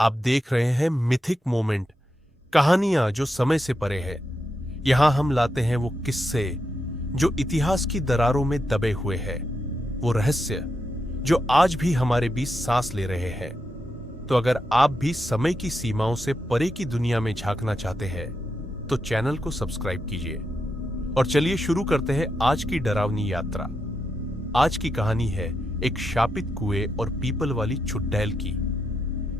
आप देख रहे हैं मिथिक मोमेंट, कहानियां जो समय से परे है। यहां हम लाते हैं वो किस्से जो इतिहास की दरारों में दबे हुए हैं, वो रहस्य जो आज भी हमारे बीच सांस ले रहे हैं। तो अगर आप भी समय की सीमाओं से परे की दुनिया में झांकना चाहते हैं तो चैनल को सब्सक्राइब कीजिए और चलिए शुरू करते हैं आज की डरावनी यात्रा। आज की कहानी है एक शापित कुएं और पीपल वाली चुड़ैल की।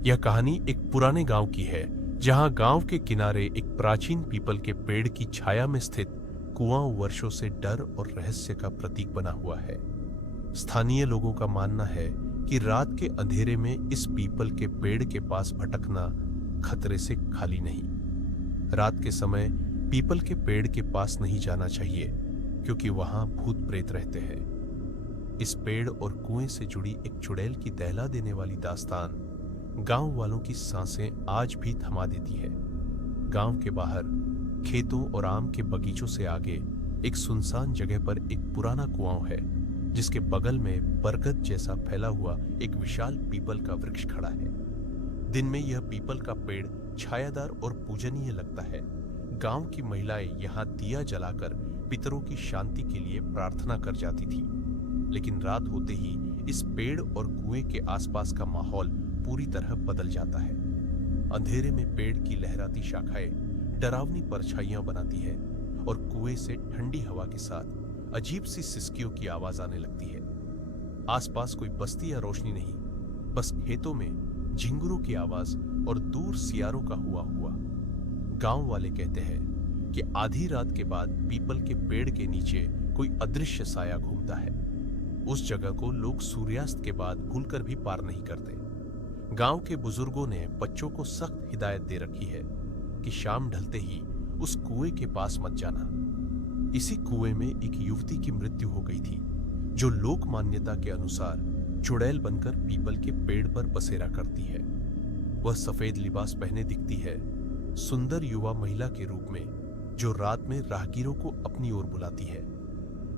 यह कहानी एक पुराने गांव की है, जहां गांव के किनारे एक प्राचीन पीपल के पेड़ की छाया में स्थित कुआं वर्षों से डर और रहस्य का प्रतीक बना हुआ है। स्थानीय लोगों का मानना है कि रात के अंधेरे में इस पीपल के पेड़ के पास भटकना खतरे से खाली नहीं। रात के समय पीपल के पेड़ के पास नहीं जाना चाहिए, क्योंकि वहां भूत प्रेत रहते हैं। इस पेड़ और कुएं से जुड़ी एक चुड़ैल की दहला देने वाली दास्तान गांव वालों की सांसें आज भी थमा देती है। गांव के बाहर खेतों और आम के बगीचों से आगे एक सुनसान जगह पर एक पुराना कुआं है, जिसके बगल में बरगद जैसा फैला हुआ एक विशाल पीपल का वृक्ष खड़ा है। दिन में यह पीपल का पेड़ छायादार और पूजनीय लगता है। गांव की महिलाएं यहां दिया जलाकर पितरों की शांति के लिए प्रार्थना कर जाती थी। लेकिन रात होते ही इस पेड़ और कुएं के आसपास का माहौल पूरी तरह बदल जाता है। अंधेरे में पेड़ की लहराती शाखाएं डरावनी परछाइयां बनाती है और कुएं से ठंडी हवा के साथ अजीब सी सिसकियों की आवाज आने लगती है। आसपास कोई बस्ती या रोशनी नहीं, बस खेतों में झिंगुरों की आवाज और दूर सियारों का हुआ। गांव वाले कहते हैं कि आधी रात के बाद पीपल के पेड़ के नीचे कोई अदृश्य साया घूमता है। उस जगह को लोग सूर्यास्त के बाद भूलकर भी पार नहीं करते। गांव के बुजुर्गों ने बच्चों को सख्त हिदायत दे रखी है कि शाम ढलते ही उस कुएं के पास मत जाना। इसी कुएं में एक युवती की मृत्यु हो गई थी, जो लोक मान्यता के अनुसार चुड़ैल बनकर पीपल के पेड़ पर बसेरा करती है। वह सफेद लिबास पहने दिखती है, सुंदर युवा महिला के रूप में, जो रात में राहगीरों को अपनी ओर बुलाती है।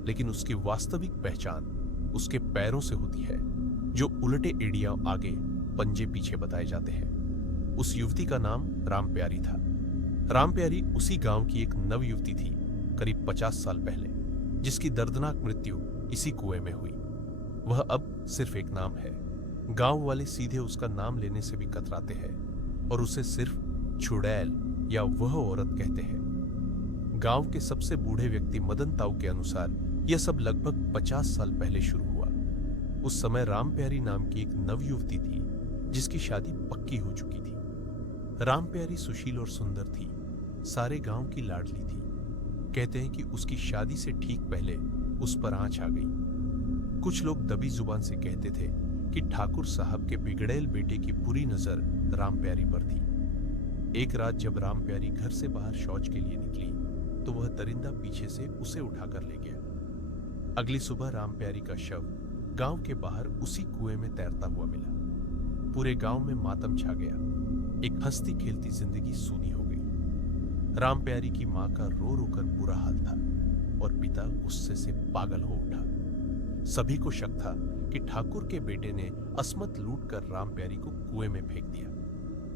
लेकिन उसकी वास्तविक पहचान उसके पैरों से होती है, जो उलटे एड़ियां आगे पंजे पीछे बताए जाते हैं। उस युवती का नाम राम प्यारी था। राम प्यारी उसी गांव की एक नव युवती थी, करीब 50 साल पहले, जिसकी दर्दनाक मृत्यु इसी कुएं में हुई। वह अब सिर्फ एक नाम है। गांव वाले सीधे उसका नाम लेने से भी कतराते हैं और उसे सिर्फ चुड़ैल या वह औरत कहते हैं। गांव के सबसे बूढ़े व्यक्ति मदन ताऊ के अनुसार यह सब लगभग 50 साल पहले शुरू हुआ। उस समय राम प्यारी नाम की एक नव युवती थी, जिसकी शादी पक्की हो चुकी थी। राम प्यारी सुशील और सुंदर थी, सारे गांव की लाडली थी। कहते हैं कि उसकी शादी से ठीक पहले उस पर आंच आ गई। कुछ लोग दबी जुबान से कहते थे कि ठाकुर साहब के बिगड़ैल बेटे की बुरी नजर राम प्यारी पर थी। एक रात जब राम प्यारी घर से बाहर शौच के लिए निकली, तो वह दरिंदा पीछे से उसे उठाकर ले गया। अगली सुबह राम प्यारी का शव गांव के बाहर उसी कुएं में तैरता हुआ मिला। पूरे गांव में मातम छा गया। एक हंसती खेलती जिंदगी सूनी हो गई। राम प्यारी की मां का रो रो कर बुरा हाल था और पिता गुस्से से पागल हो उठा। सभी को शक था कि ठाकुर के बेटे ने असमत लूटकर राम प्यारी को कुएं में फेंक दिया,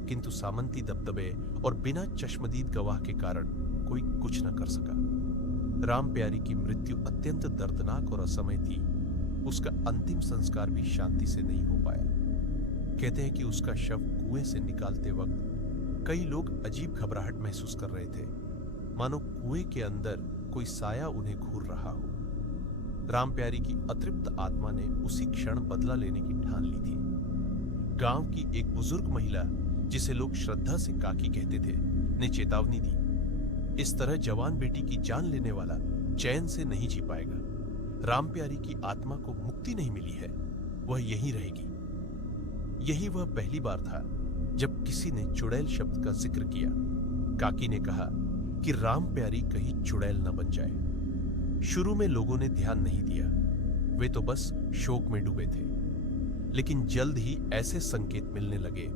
किंतु सामंती दबदबे और बिना चश्मदीद गवाह के कारण कोई कुछ न कर सका। राम प्यारी की मृत्यु अत्यंत दर्दनाक और असमय थी। उसका अंतिम संस्कार भी शांति से नहीं हो पाया। कहते हैं कि उसका शव कुएं से निकालते वक्त कई लोग अजीब घबराहट महसूस कर रहे थे, मानो कुएं के अंदर कोई साया उन्हें घूर रहा हो। राम प्यारी की अतृप्त आत्मा ने उसी क्षण बदला लेने की ठान ली थी। गांव की एक बुजुर्ग महिला, जिसे लोग श्रद्धा से काकी कहते थे, ने चेतावनी दी, इस तरह जवान बेटी की जान लेने वाला चैन से नहीं जी पाएगा। राम प्यारी की आत्मा को मुक्ति नहीं मिली है, वह यहीं रहेगी। यही वह पहली बार था जब किसी ने चुड़ैल शब्द का जिक्र किया। काकी ने कहा कि राम प्यारी कहीं चुड़ैल न बन जाए। शुरू में लोगों ने ध्यान नहीं दिया, वे तो बस शोक में डूबे थे। लेकिन जल्द ही ऐसे संकेत मिलने लगे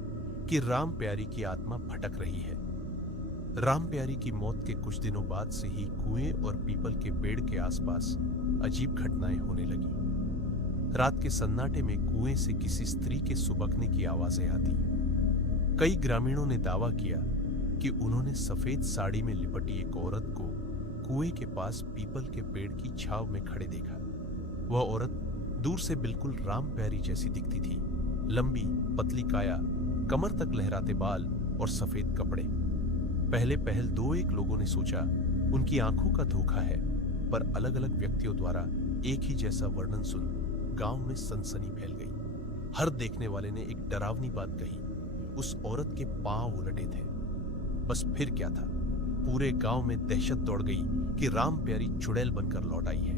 कि राम प्यारी की आत्मा भटक रही है। राम प्यारी की मौत के कुछ दिनों बाद से ही कुएं और पीपल के पेड़ के आसपास अजीब घटनाएं होने लगी। रात के सन्नाटे में कुएं से किसी स्त्री के सुबकने की आवाजें आती। कई ग्रामीणों ने दावा किया कि उन्होंने सफेद साड़ी में लिपटी एक औरत को कुएं के पास पीपल के पेड़ की छांव में खड़े देखा। वह औरत दूर से बिल्कुल राम प्यारी जैसी दिखती थी। लंबी पतली काया, कमर तक लहराते बाल और सफेद कपड़े। पहले पहल दो एक लोगों ने सोचा उनकी आंखों का धोखा है, पर अलग अलग व्यक्तियों द्वारा एक ही जैसा वर्णन सुन गांव में सनसनी फैल गई। हर देखने वाले ने एक डरावनी बात कही, उस औरत के पांव उलटे थे। बस फिर क्या था, पूरे गांव में दहशत दौड़ गई कि राम प्यारी चुड़ैल बनकर लौट आई है।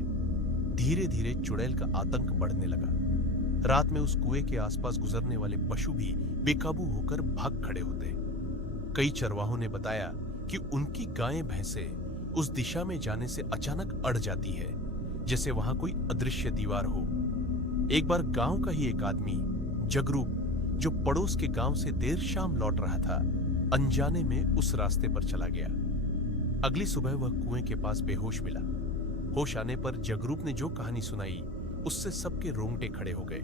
धीरे धीरे चुड़ैल का आतंक बढ़ने लगा। रात में उस कुएं के आसपास गुजरने वाले पशु भी बेकाबू होकर भाग खड़े होते। कई चरवाहों ने बताया कि उनकी गायें भैंसें उस दिशा में जाने से अचानक अड़ जाती है, जैसे वहां कोई अदृश्य दीवार हो। एक बार गांव का ही एक आदमी जगरूप, जो पड़ोस के गांव से देर शाम लौट रहा था, अनजाने में उस रास्ते पर चला गया। अगली सुबह वह कुएं के पास बेहोश मिला। होश आने पर जगरूप ने जो कहानी सुनाई, उससे सबके रोंगटे खड़े हो गए।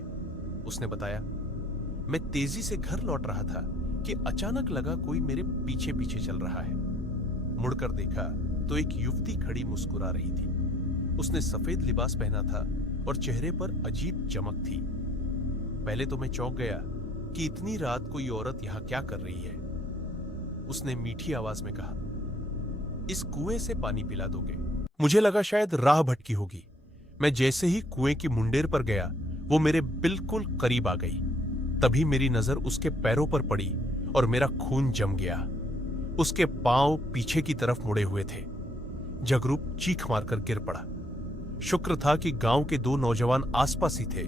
उसने बताया, मैं तेजी से घर लौट रहा था कि अचानक लगा कोई मेरे पीछे पीछे चल रहा है। मुड़कर देखा तो एक युवती खड़ी मुस्कुरा रही थी। उसने सफेद लिबास पहना था और चेहरे पर अजीब चमक थी। पहले तो मैं चौंक गया कि इतनी रात कोई औरत यहां क्या कर रही है। उसने मीठी आवाज में कहा, इस कुएं से पानी पिला दोगे? मुझे लगा शायद राह भटकी होगी। मैं जैसे ही कुएं की मुंडेर पर गया, वो मेरे बिल्कुल करीब आ गई। तभी मेरी नजर उसके पैरों पर पड़ी और मेरा खून जम गया। उसके पांव पीछे की तरफ मुड़े हुए थे। जगरूप चीख मारकर गिर पड़ा। शुक्र था कि गांव के दो नौजवान आसपास ही थे।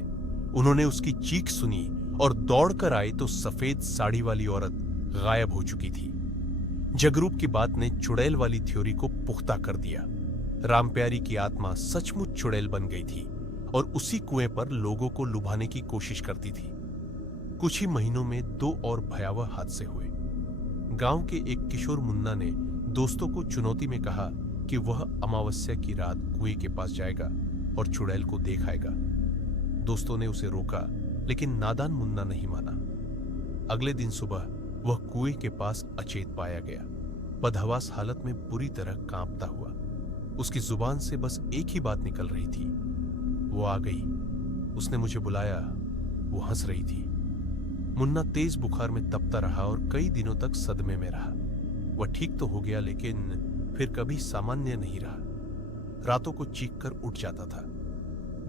उन्होंने उसकी चीख सुनी और दौड़कर आए तो सफेद साड़ी वाली औरत गायब हो चुकी थी। जगरूप की बात ने चुड़ैल वाली थ्योरी को पुख्ता कर दिया। रामप्यारी की आत्मा सचमुच चुड़ैल बन गई थी और उसी कुएं पर लोगों को लुभाने की कोशिश करती थी। कुछ ही महीनों में दो और भयावह हादसे हुए। गांव के एक किशोर मुन्ना ने दोस्तों को चुनौती में कहा कि वह अमावस्या की रात कुएं के पास जाएगा और चुड़ैल को देख आएगा। दोस्तों ने उसे रोका, लेकिन नादान मुन्ना नहीं माना। अगले दिन सुबह वह कुएं के पास अचेत पाया गया, बदहवास हालत में बुरी तरह कांपता हुआ। उसकी जुबान से बस एक ही बात निकल रही थी, वो आ गई। उसने मुझे बुलाया। वो हंस रही थी। मुन्ना तेज बुखार में तपता रहा और कई दिनों तक सदमे में रहा। वह ठीक तो हो गया, लेकिन फिर कभी सामान्य नहीं रहा। रातों को चीख कर उठ जाता था।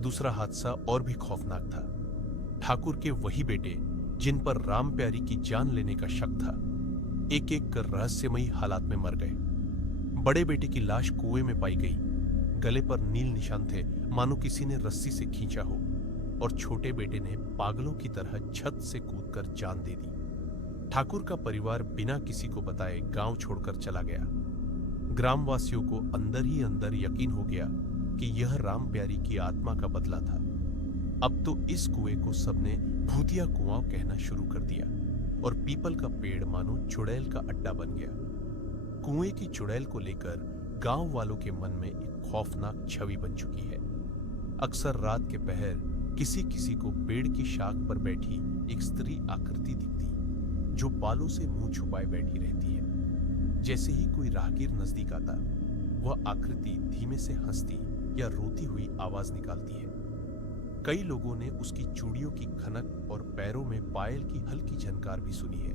दूसरा हादसा और भी खौफनाक था। ठाकुर के वही बेटे जिन पर राम प्यारी की जान लेने का शक था, एक एक कर रहस्यमयी हालात में मर गए। बड़े बेटे की लाश कुएं में पाई गई। गले पर नील निशान थे, मानो किसी ने रस्सी से खींचा हो। और छोटे बेटे ने पागलों की तरह छत से कूदकर जान दे दी। ठाकुर का परिवार बिना किसी को बताए गांव छोड़कर चला गया। ग्रामवासियों को अंदर ही अंदर यकीन हो गया कि यह राम प्यारी की आत्मा का बदला था। अब तो इस कुएं को सबने भूतिया कुआं कहना शुरू कर दिया और पीपल का पेड़ मानो चुड़ैल का अड्डा बन गया। कुएं की चुड़ैल को लेकर गांव वालों के मन में एक खौफनाक छवि बन चुकी है। अक्सर रात के पहर किसी किसी को पेड़ की शाख पर बैठी एक स्त्री आकृति दिखती, जो बालों से मुंह छुपाए बैठी रहती है। जैसे ही कोई राहगीर नजदीक आता, वह आकृति धीमे से हंसती या रोती हुई आवाज निकालती है। कई लोगों ने उसकी चूड़ियों की खनक और पैरों में पायल की हल्की झनकार भी सुनी है,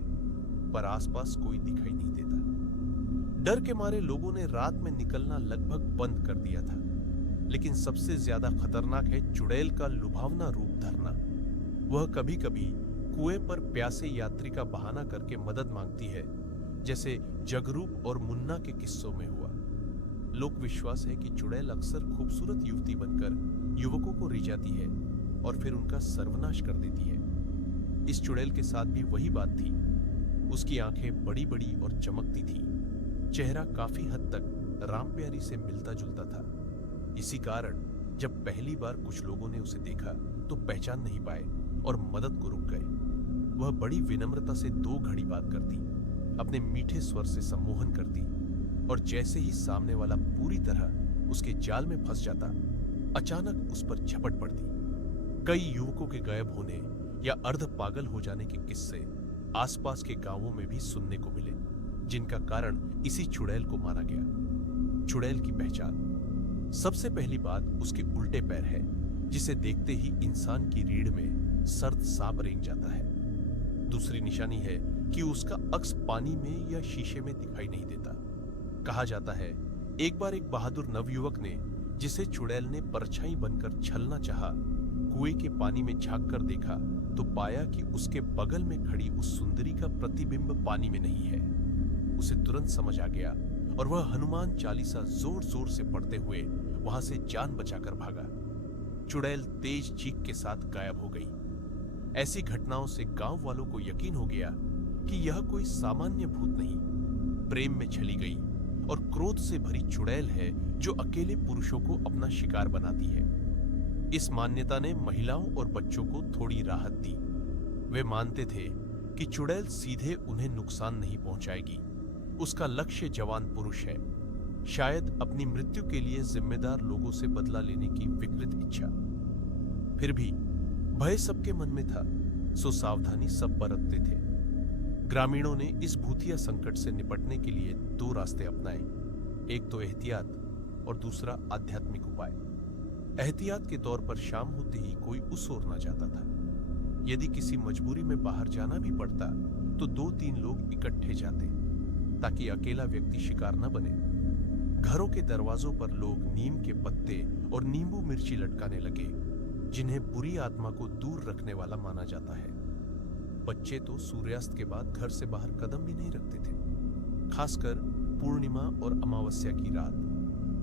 पर आसपास कोई दिखाई नहीं देता। डर के मारे लोगों ने रात में निकलना लगभग बंद कर दिया था। लेकिन सबसे ज्यादा खतरनाक है चुड़ैल का लुभावना रूप धरना। वह कभी कभी कुएं पर प्यासे यात्री का बहाना करके मदद मांगती है, जैसे जगरूप और मुन्ना के किस्सों में हुआ। लोक विश्वास है कि चुड़ैल अक्सर खूबसूरत युवती बनकर युवकों को रिझाती है और फिर उनका सर्वनाश कर देती है। इस चुड़ैल के साथ भी वही बात थी। उसकी आंखें बड़ी बड़ी और चमकती थी। चेहरा काफी हद तक रामप्यारी से मिलता जुलता था। इसी कारण जब पहली बार कुछ लोगों ने उसे देखा तो पहचान नहीं पाए और मदद को रुक गए। वह बड़ी विनम्रता से 2 घड़ी बात करती, अपने मीठे स्वर से सम्मोहन करती और जैसे ही सामने वाला पूरी तरह उसके जाल में फंस जाता, अचानक उस पर झपट पड़ती। कई युवकों के गायब होने या अर्ध पागल हो जाने के किस्से आसपास के गांवों में भी सुनने को मिले, जिनका कारण इसी चुड़ैल को माना गया। चुड़ैल की पहचान। सबसे पहली बात उसके उल्टे पैर है, जिसे देखते ही इंसान की रीढ़ में सर्द सांप रेंग जाता है। दूसरी निशानी है कि उसका अक्स पानी में या शीशे में दिखाई नहीं देता। कहा जाता है एक बार एक बहादुर नवयुवक ने, जिसे चुड़ैल ने परछाई बनकर छलना चाहा, कुएं के पानी में झांक कर देखा तो पाया कि उसके बगल में खड़ी उस सुंदरी का प्रतिबिंब पानी में नहीं है। उसे तुरंत समझ आ गया और वह हनुमान चालीसा जोर जोर से पढ़ते हुए वहां से जान बचाकर भागा। चुड़ैल तेज चीख के साथ गायब हो गई। ऐसी घटनाओं से गांव वालों को यकीन हो गया कि यह कोई सामान्य भूत नहीं, प्रेम में छली गई और क्रोध से भरी चुड़ैल है जो अकेले पुरुषों को अपना शिकार बनाती है। इस मान्यता ने महिलाओं और बच्चों को थोड़ी राहत दी। वे मानते थे कि चुड़ैल सीधे उन्हें नुकसान नहीं पहुंचाएगी। उसका लक्ष्य जवान पुरुष है, शायद अपनी मृत्यु के लिए जिम्मेदार लोगों से बदला लेने की विकृत इच्छा। फिर भी भय सबके मन में था, सो सावधानी सब बरतते थे। ग्रामीणों ने इस भूतिया संकट से निपटने के लिए दो रास्ते अपनाए, एक तो एहतियात और दूसरा आध्यात्मिक उपाय। एहतियात के तौर पर शाम होते ही कोई उस ओर न जाता था। यदि किसी मजबूरी में बाहर जाना भी पड़ता तो 2-3 लोग इकट्ठे जाते, ताकि अकेला व्यक्ति शिकार न बने। घरों के दरवाजों पर लोग नीम के पत्ते और नींबू मिर्ची लटकाने लगे, जिन्हें बुरी आत्मा को दूर रखने वाला माना जाता है। बच्चे तो सूर्यास्त के बाद घर से बाहर कदम भी नहीं रखते थे, खासकर पूर्णिमा और अमावस्या की रात,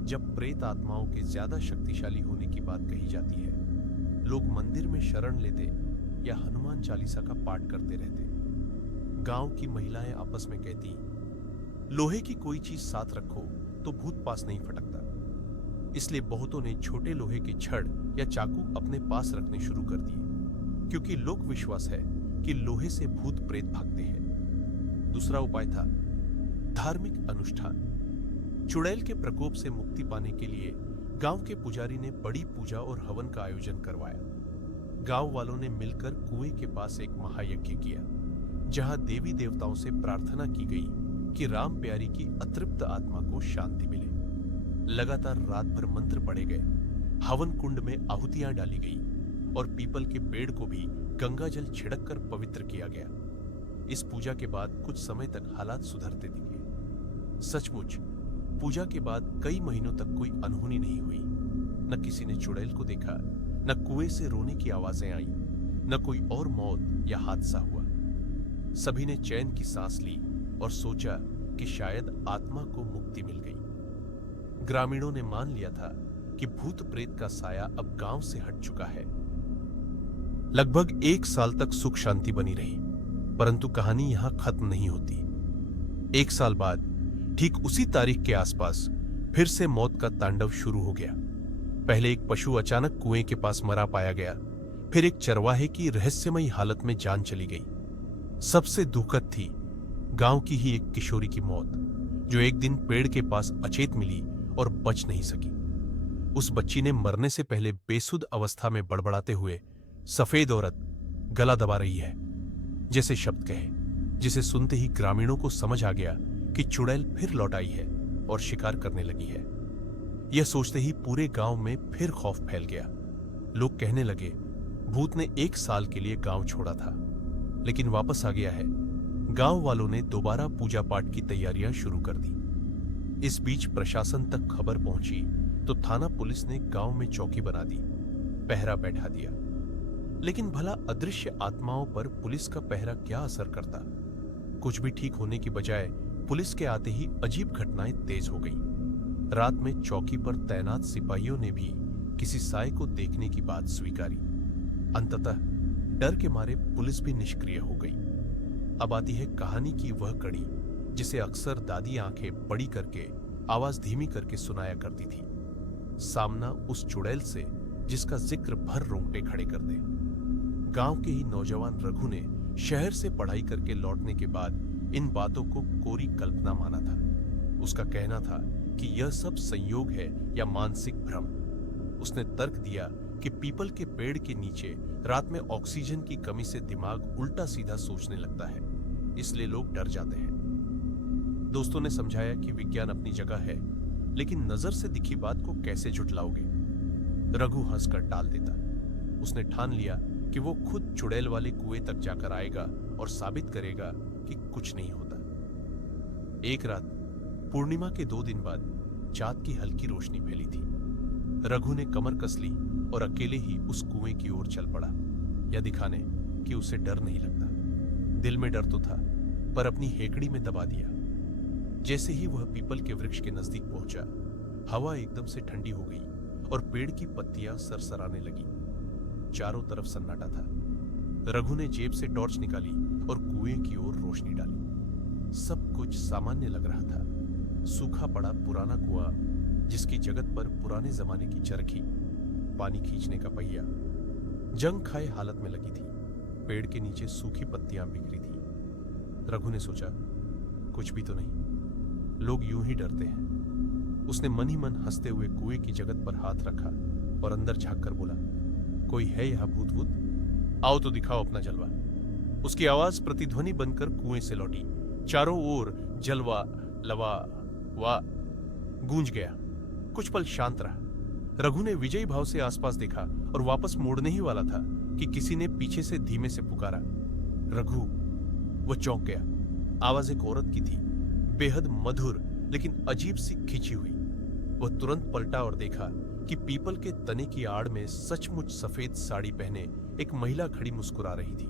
जब प्रेत आत्माओं के ज्यादा शक्तिशाली होने की बात कही जाती है। लोग मंदिर में शरण लेते या हनुमान चालीसा का पाठ करते रहते। गांव की महिलाएं आपस में कहती, लोहे की कोई चीज साथ रखो तो भूत पास नहीं फटकता। इसलिए बहुतों ने छोटे लोहे के छड़ या चाकू अपने पास रखने शुरू कर दिए, क्योंकि लोक विश्वास है कि लोहे से भूत प्रेत भागते हैं। दूसरा उपाय था धार्मिक अनुष्ठान। चुड़ैल के प्रकोप से मुक्ति पाने के लिए गांव के पुजारी ने बड़ी पूजा और हवन का आयोजन करवाया। गांव वालों ने मिलकर कुएं के पास एक महायज्ञ किया, जहां देवी देवताओं से प्रार्थना की गई कि राम प्यारी की अतृप्त आत्मा को शांति मिले। लगातार रात भर मंत्र पढ़े गए, हवन कुंड में आहुतियां डाली गई और पीपल के पेड़ को भी गंगा जल छिड़क कर पवित्र किया गया। इस पूजा के बाद कुछ समय तक हालात सुधरते दिखे। सचमुच पूजा के बाद कई महीनों तक कोई अनहोनी नहीं हुई। न किसी ने चुड़ैल को देखा, न कुएं से रोने की आवाजें आई, न कोई और मौत या हादसा हुआ। सभी ने चैन की सांस ली और सोचा कि शायद आत्मा को मुक्ति मिल गई। ग्रामीणों ने मान लिया था कि भूत प्रेत का साया अब गांव से हट चुका है। लगभग 1 साल तक सुख शांति बनी रही, परंतु कहानी यहां खत्म नहीं होती। 1 साल बाद ठीक उसी तारीख के आसपास फिर से मौत का तांडव शुरू हो गया। पहले एक पशु अचानक कुएं के पास मरा पाया गया, फिर एक चरवाहे की रहस्यमयी हालत में जान चली गई। सबसे दुखद थी गांव की ही एक किशोरी की मौत, जो एक दिन पेड़ के पास अचेत मिली और बच नहीं सकी। उस बच्ची ने मरने से पहले बेसुध अवस्था में बड़बड़ाते हुए सफेद औरत गला दबा रही है जैसे शब्द कहे, जिसे सुनते ही ग्रामीणों को समझ आ गया कि चुड़ैल फिर लौट आई है और शिकार करने लगी है। यह सोचते ही पूरे गांव में फिर खौफ फैल गया। लोग कहने लगे भूत ने 1 साल के लिए गांव छोड़ा था, लेकिन वापस आ गया है। गांव वालों ने दोबारा पूजा पाठ की तैयारियां शुरू कर दी। इस बीच प्रशासन तक खबर पहुंची तो थाना पुलिस ने गांव में चौकी बना दी, पहरा बैठा दिया। लेकिन भला अदृश्य आत्माओं पर पुलिस का पहरा क्या असर करता? कुछ भी ठीक होने की बजाय पुलिस के आते ही अजीब घटनाएं तेज हो गई। रात में चौकी पर तैनात सिपाहियों ने भी किसी साय को देखने की बात स्वीकारी। अंततः डर के मारे पुलिस भी निष्क्रिय हो गई। अब आती है कहानी की वह कड़ी जिसे अक्सर दादी आंखें बड़ी करके आवाज धीमी करके सुनाया करती थी। सामना उस चुड़ैल से जिसका जिक्र भर रोंगटे खड़े कर दे। गांव के ही नौजवान रघु ने शहर से पढ़ाई करके लौटने के बाद इन बातों को कोरी कल्पना माना था। उसका कहना था कि यह सब संयोग है या मानसिक भ्रम। उसने तर्क दिया कि पीपल के पेड़ के नीचे रात में ऑक्सीजन की कमी से दिमाग उल्टा सीधा सोचने लगता है। इसलिए लोग डर जाते हैं। दोस्तों ने समझाया कि विज्ञान अपनी जगह है, लेकिन नजर से दिखी बात को कैसे झुटलाओगे। रघु हंसकर टाल देता। उसने ठान लिया कि वो खुद चुड़ैल वाले कुएं तक जाकर आएगा और साबित करेगा कि कुछ नहीं होता। एक रात पूर्णिमा के 2 दिन बाद चांद की हल्की रोशनी फैली थी। रघु ने कमर कस ली और अकेले ही उस कुएं की ओर चल पड़ा, यह दिखाने कि उसे डर नहीं लगता। दिल में डर तो था, पर अपनी हेकड़ी में दबा दिया। जैसे ही वह पीपल के वृक्ष के नजदीक पहुंचा, हवा एकदम से ठंडी हो गई और पेड़ की पत्तियां सरसराने लगी। चारों तरफ सन्नाटा था। रघु ने जेब से टॉर्च निकाली और कुएं की ओर रोशनी डाली। सब कुछ सामान्य लग रहा था। सूखा पड़ा पुराना कुआं, जिसकी जगत पर पुराने जमाने की चरखी, पानी खींचने का पहिया, जंग खाए हालत में लगी थी। पेड़ के नीचे सूखी पत्तियां बिखरी थी। रघु ने सोचा, कुछ भी तो नहीं, लोग यूं ही डरते हैं। उसने मन ही मन हंसते हुए कुएं की जगत पर हाथ रखा और अंदर झांक कर बोला, कोई है यहां भूत वूत? आओ तो दिखाओ अपना जलवा। उसकी आवाज प्रतिध्वनि बनकर कुएं से लौटी। चारों ओर जलवा लवा वा गूंज गया। कुछ पल शांत रहा। रघु ने विजयी भाव से आसपास देखा और वापस मोड़ने ही वाला था कि किसी ने पीछे से धीमे से पुकारा, रघु। वह चौंक गया। आवाज एक औरत की थी, बेहद मधुर लेकिन अजीब सी खिंची हुई। वह तुरंत पलटा और देखा कि पीपल के तने की आड़ में सचमुच सफेद साड़ी पहने एक महिला खड़ी मुस्कुरा रही थी।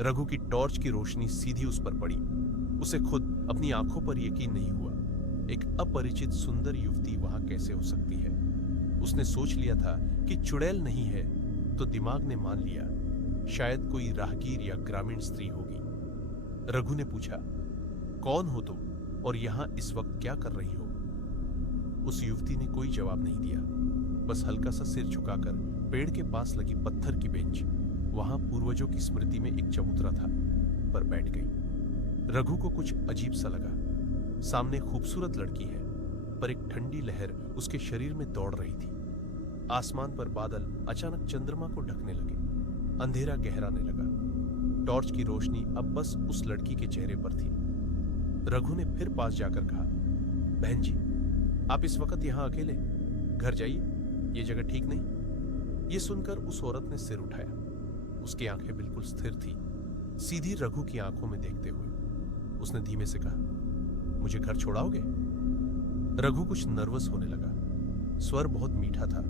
रघु की टॉर्च की रोशनी सीधी उस पर पड़ी। उसे खुद अपनी आंखों पर यकीन नहीं हुआ। एक अपरिचित सुंदर युवती वहां कैसे हो सकती है? उसने सोच लिया था कि चुड़ैल नहीं है, तो दिमाग ने मान लिया शायद कोई राहगीर या ग्रामीण स्त्री होगी। रघु ने पूछा, कौन हो तुम और यहां इस वक्त क्या कर रही हो? उस युवती ने कोई जवाब नहीं दिया, बस हल्का सा सिर झुकाकर पेड़ के पास लगी पत्थर की बेंच, वहां पूर्वजों की स्मृति में एक चबूतरा था, पर बैठ गई। रघु को कुछ अजीब सा लगा। सामने खूबसूरत लड़की है, पर एक ठंडी लहर उसके शरीर में दौड़ रही थी। आसमान पर बादल अचानक चंद्रमा को ढकने लगे। अंधेरा गहराने लगा। टॉर्च की रोशनी अब बस उस लड़की के चेहरे पर थी। रघु ने फिर पास जाकर कहा, बहन जी, आप इस वक्त यहां अकेले? घर जाइए, ये जगह ठीक नहीं। ये सुनकर उस औरत ने सिर उठाया। उसकी आंखें बिल्कुल स्थिर थी, सीधी रघु की आंखों में देखते हुए। उसने धीमे से कहा, मुझे घर छोड़ाओगे? रघु कुछ नर्वस होने लगा। स्वर बहुत मीठा था,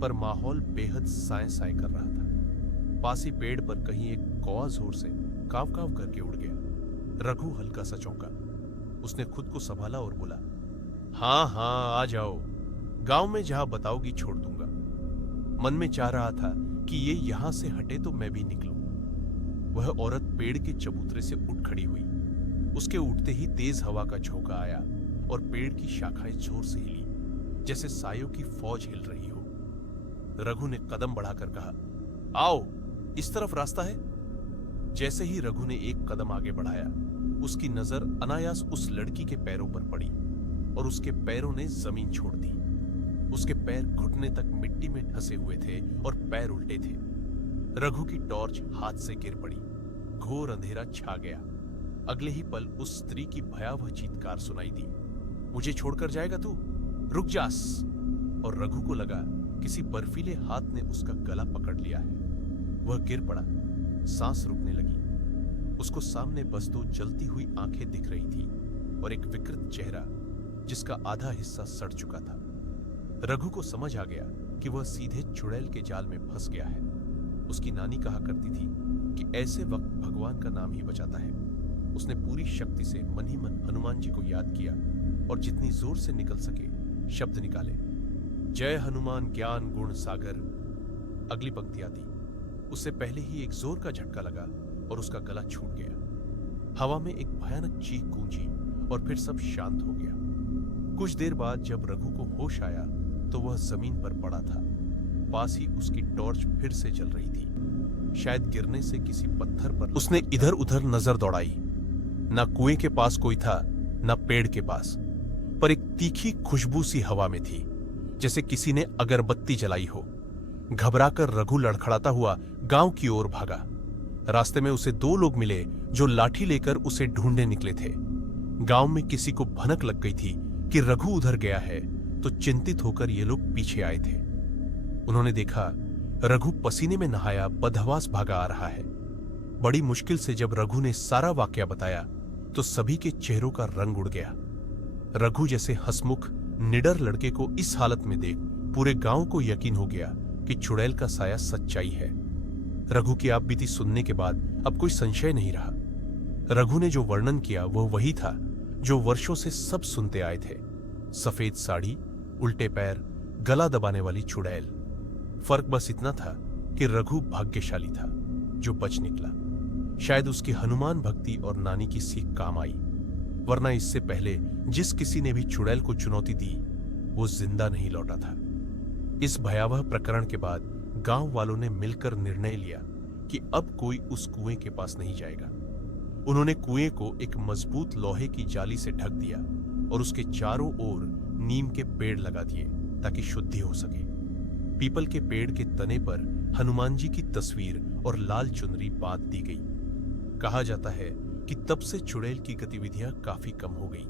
पर माहौल बेहद साए साए कर रहा था। पासी पेड़ पर कहीं एक कौवा जोर से काव काव करके उड़ गया। रघु हल्का सा चौंका। उसने खुद को संभाला और बोला, हाँ हाँ, आ जाओ, गांव में जहां बताओगी छोड़ दूंगा। मन में चाह रहा था कि ये यहां से हटे तो मैं भी निकलूं। वह औरत पेड़ के चबूतरे से उठ खड़ी हुई। उसके उठते ही तेज हवा का झोंका आया और पेड़ की शाखाएं जोर से हिली, जैसे सायों की फौज हिल रही हो। रघु ने कदम बढ़ाकर कहा, आओ, इस तरफ रास्ता है। जैसे ही रघु ने एक कदम आगे बढ़ाया, उसकी नजर अनायास उस लड़की के पैरों पर पड़ी और उसके पैरों ने जमीन छोड़ दी। उसके पैर घुटने तक मिट्टी में धंसे हुए थे और पैर उल्टे थे। रघु की टॉर्च हाथ से गिर पड़ी। घोर अंधेरा छा गया। अगले ही पल उस स्त्री की भयावह चीत्कार सुनाई दी, मुझे छोड़कर जाएगा तू? रुक जास। और रघु को लगा किसी बर्फीले हाथ ने उसका गला पकड़ लिया है। वह गिर पड़ा। सांस रुकने लगी। उसको सामने बस दो जलती हुई आंखें दिख रही थी और एक विकृत चेहरा जिसका आधा हिस्सा सड़ चुका था। रघु को समझ आ गया कि वह सीधे चुड़ैल के जाल में फंस गया है। उसकी नानी कहा करती थी कि ऐसे वक्त भगवान का नाम ही बचाता है। उसने पूरी शक्ति से मन ही मन हनुमान जी को याद किया और जितनी जोर से निकल सके शब्द निकाले, जय हनुमान ज्ञान गुण सागर। अगली पंक्ति आती, उससे पहले ही एक जोर का झटका लगा और उसका गला छूट गया। हवा में एक भयानक चीख गूंजी और फिर सब शांत हो गया। कुछ देर बाद जब रघु को होश आया तो वह जमीन पर पड़ा था। पास ही उसकी टॉर्च फिर से जल रही थी। शायद गिरने से किसी पत्थर पर उसने इधर उधर नजर दौड़ाई। ना कुएं के पास कोई था, ना पेड़ के पास, पर एक तीखी खुशबू सी हवा में थी, जैसे किसी ने अगरबत्ती जलाई हो। घबराकर रघु लड़खड़ाता हुआ गांव की ओर भागा। रास्ते में उसे दो लोग मिले जो लाठी लेकर उसे ढूंढने निकले थे। गांव में किसी को भनक लग गई थी कि रघु उधर गया है, तो चिंतित होकर ये लोग पीछे आए थे। उन्होंने देखा रघु पसीने में नहाया बदहवास भागा आ रहा है। बड़ी मुश्किल से जब रघु ने सारा वाकया बताया तो सभी के चेहरों का रंग उड़ गया। रघु जैसे हंसमुख निडर लड़के को इस हालत में देख पूरे गांव को यकीन हो गया कि चुड़ैल का साया सच्चाई है। रघु की आपबीती सुनने के बाद अब कोई संशय नहीं रहा। रघु ने जो वर्णन किया वह वही था जो वर्षों से सब सुनते आए थे। सफेद साड़ी, उल्टे पैर, गला दबाने वाली चुड़ैल। फर्क बस इतना था कि रघु भाग्यशाली था जो बच निकला। शायद उसकी हनुमान भक्ति और नानी की सीख काम आई, वरना इससे पहले जिस किसी ने भी चुड़ैल को चुनौती दी वो जिंदा नहीं लौटा था। इस भयावह प्रकरण के बाद गांव वालों ने मिलकर निर्णय लिया कि अब कोई उस कुएं के पास नहीं जाएगा। उन्होंने कुएं को एक मजबूत लोहे की जाली से ढक दिया और उसके चारों ओर नीम के पेड़ लगा दिए ताकि शुद्धि हो सके। पीपल के पेड़ के तने पर हनुमान जी की तस्वीर और लाल चुनरी बांध दी गई। कहा जाता है कि तब से चुड़ैल की गतिविधियां काफी कम हो गई।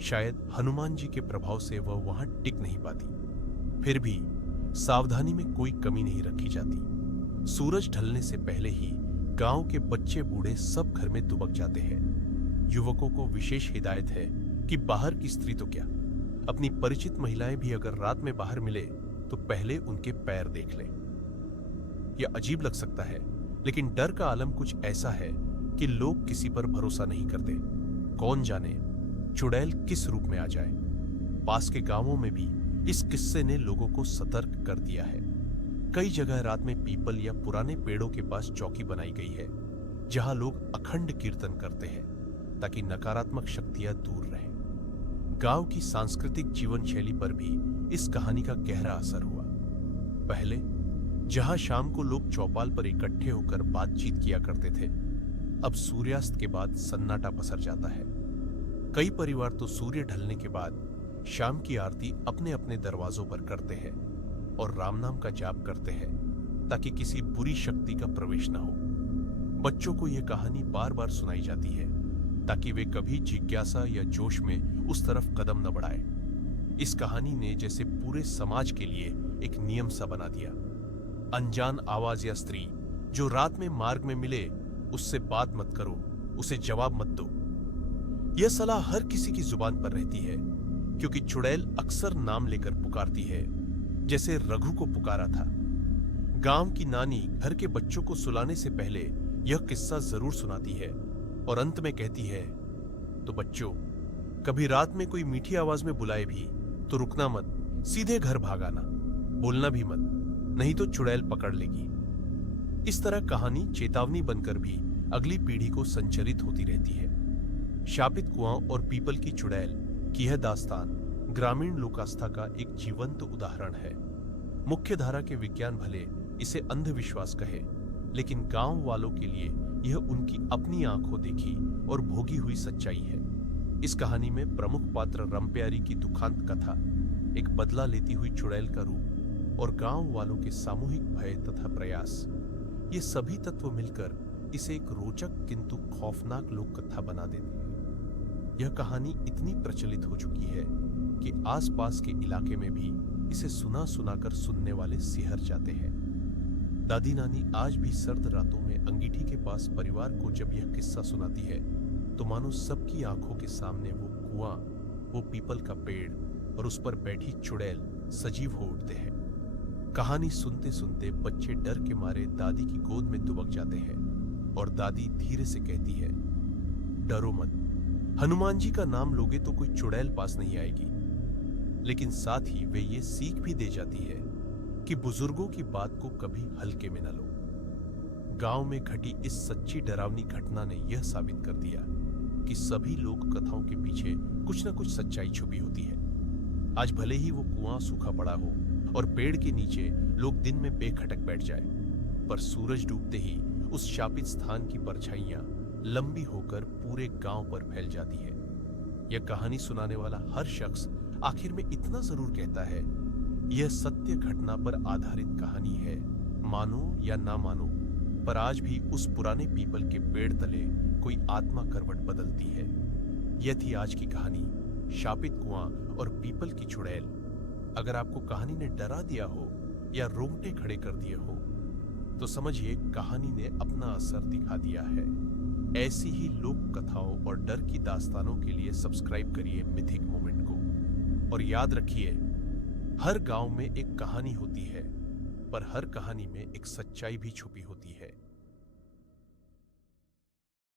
शायद हनुमान जी के प्रभाव से वह वहां टिक नहीं पाती। फिर भी सावधानी में कोई कमी नहीं रखी जाती। सूरज ढलने से पहले ही गांव के बच्चे बूढ़े सब घर में दुबक जाते हैं। युवकों को विशेष हिदायत है कि बाहर की स्त्री तो क्या, अपनी परिचित महिलाएं भी अगर रात में बाहर मिले तो पहले उनके पैर देख लें। यह अजीब लग सकता है, लेकिन डर का आलम कुछ ऐसा है कि लोग किसी पर भरोसा नहीं करते। कौन जाने चुड़ैल किस रूप में आ जाए। पास के गांवों में भी इस किस्से ने लोगों को सतर्क कर दिया है। कई जगह रात में पीपल या पुराने पेड़ों के पास चौकी बनाई गई है, जहां लोग अखंड कीर्तन करते हैं ताकि नकारात्मक शक्तियां दूर रहें। गांव की सांस्कृतिक जीवन शैली पर भी इस कहानी का गहरा असर हुआ। पहले जहां शाम को लोग चौपाल पर इकट्ठे होकर बातचीत किया करते थे, अब सूर्यास्त के बाद सन्नाटा पसर जाता है। कई परिवार तो सूर्य ढलने के बाद शाम की आरती अपने अपने दरवाजों पर करते हैं और राम नाम का जाप करते हैं ताकि किसी बुरी शक्ति का प्रवेश न हो। बच्चों को यह कहानी बार बार सुनाई जाती है ताकि वे कभी जिज्ञासा या जोश में उस तरफ कदम न बढ़ाए। इस कहानी ने जैसे पूरे समाज के लिए एक नियम सा बना दिया। अनजान आवाज या स्त्री जो रात में मार्ग में मिले उससे बात मत करो, उसे जवाब मत दो। यह सलाह हर किसी की जुबान पर रहती है, क्योंकि चुड़ैल अक्सर नाम लेकर पुकारती है, जैसे रघु को पुकारा था। गांव की नानी घर के बच्चों को सुलाने से पहले यह किस्सा जरूर सुनाती है और अंत में कहती है, तो बच्चों, कभी रात में कोई मीठी आवाज में बुलाए भी तो रुकना मत, सीधे घर भागाना, बोलना भी मत, नहीं तो चुड़ैल पकड़ लेगी। इस तरह कहानी चेतावनी बनकर भी अगली पीढ़ी को संचरित होती रहती है। शापित कुआं और पीपल की चुड़ैल की यह दास्तान ग्रामीण लोकास्था का एक जीवंत उदाहरण है। मुख्य धारा के विज्ञान भले इसे अंधविश्वास कहे, लेकिन गांव वालों के लिए यह उनकी अपनी आंखों देखी और भोगी हुई सच्चाई है। इस कहानी में प्रमुख पात्र रमप्यारी की दुखांत कथा, एक बदला लेती हुई चुड़ैल का रूप और गांव वालों के सामूहिक भय तथा प्रयास, ये सभी तत्व मिलकर इसे एक रोचक किंतु खौफनाक लोक कथा बना देते हैं। यह कहानी इतनी प्रचलित हो चुकी है कि आसपास के इलाके में भी इसे सुना सुनाकर सुनने वाले सिहर जाते हैं। दादी नानी आज भी सर्द रातों में अंगीठी के पास परिवार को जब यह किस्सा सुनाती है तो मानो सबकी आंखों के सामने वो कुआं, वो पीपल का पेड़ और उस पर बैठी चुड़ैल सजीव हो उठते हैं। कहानी सुनते सुनते बच्चे डर के मारे दादी की गोद में दुबक जाते हैं और दादी धीरे से कहती है, डरो मत, हनुमान जी का नाम लोगे तो कोई चुड़ैल पास नहीं आएगी। लेकिन साथ ही वे ये सीख भी दे जाती है कि बुजुर्गों की बात को कभी हल्के में न लो। गांव में घटी इस सच्ची डरावनी घटना ने यह साबित कर दिया कि सभी लोक कथाओं के पीछे कुछ न कुछ सच्चाई छुपी होती है। आज भले ही वो कुआं सूखा पड़ा हो और पेड़ के नीचे लोग दिन में बेखटक बैठ जाए, पर सूरज डूबते ही उस शापित स्थान की परछाइयां लंबी होकर पूरे गांव पर फैल जाती है। यह कहानी सुनाने वाला हर शख्स आखिर में इतना जरूर कहता है, यह सत्य घटना पर आधारित कहानी है, मानो या ना मानो, पर आज भी उस पुराने पीपल के पेड़ तले कोई आत्मा करवट बदलती है। यह थी आज की कहानी, शापित कुआं और पीपल की चुड़ैल। अगर आपको कहानी ने डरा दिया हो या रोंगटे खड़े कर दिए हो तो समझिए कहानी ने अपना असर दिखा दिया है। ऐसी ही लोक कथाओं और डर की दास्तानों के लिए सब्सक्राइब करिए मिथिक मोमेंट को। और याद रखिए, हर गांव में एक कहानी होती है, पर हर कहानी में एक सच्चाई भी छुपी होती है।